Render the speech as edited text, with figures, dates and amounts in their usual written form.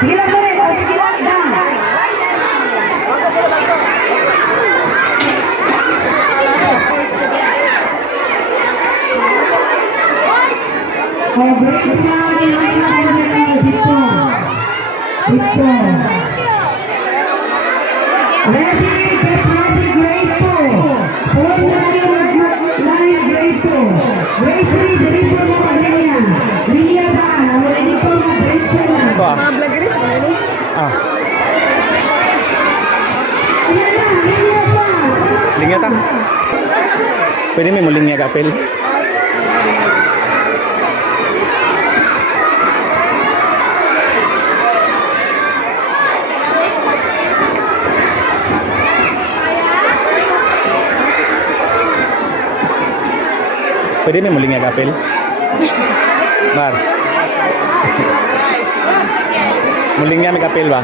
Sige lang ulit. Sige lang. Down. Break na. Dito. Dito. Ready, get ready, grade 2. All line grade 2. Grade 3, dito mo kanya. Liya ba? Ready po na grade 2 na. Ito ah. Mga vloggeries, ano yun? Ah. Ayan na, liya pa. Linya ta. Pwede may muling niya kapil. Pwede may muling niya kapil. Mar. Muling niya may kapil ba?